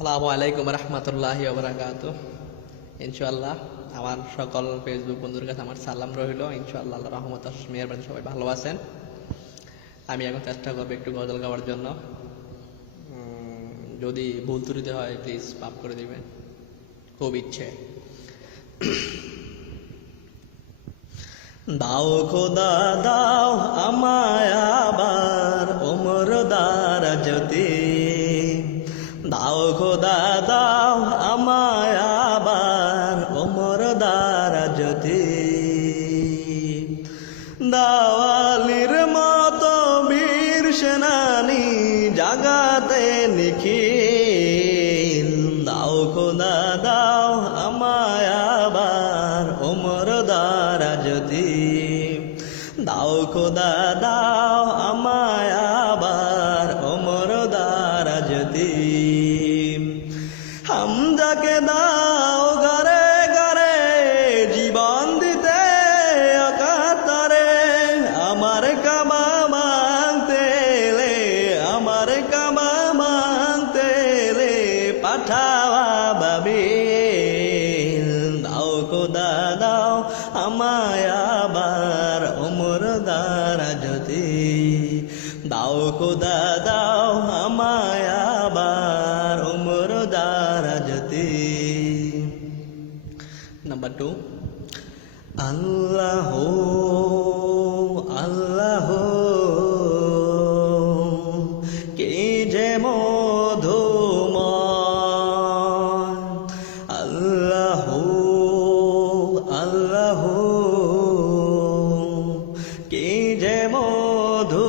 আসসালামু আলাইকুম রহমতুল্লাহি ওবরাকাতুহ। ইনশাআল্লাহ আমার সকল ফেসবুক বন্ধুর কাছে আমার সালাম রইল। ইনশাআল্লাহ আল্লাহ রহমত মেহরবানি সবাই ভালো আছেন। আমি এখন চেষ্টা করবো একটু গজল গাওয়ার জন্য। যদি ভুল ত্রুটি হয় প্লিজ মাফ করে দিবেন, খুব ইচ্ছে। দাও খোদা দাও আমায় আবার ওমর দারাজতে, দাও খোদা দাও আমায় আবার ওমর দারাজতে, দাওয়ালির মতো বীর সেনানি জাগাতে নিখিল, দাও খোদা দাও আমায় আবার ওমর দারাজতে, দাও খোদা দাও আমায় আবার ওমর দারাজতে, হামজাকে দাও ঘরে ঘরে জীবন দিতে অকাতরে, আমার কাবা মানতে এলে, আমার কাবা মানতে এলে পাঠাওয়া বাবিল, দাও খোদা দাও আমায় আবার ওমর দারাজতে, দাও খোদা দাও আমায় আবার ওমর দারাজতে। নাম্বার 2, আল্লাহ আল্লাহ কে যে মধুময়, আল্লাহ আল্লাহ কে যে মধু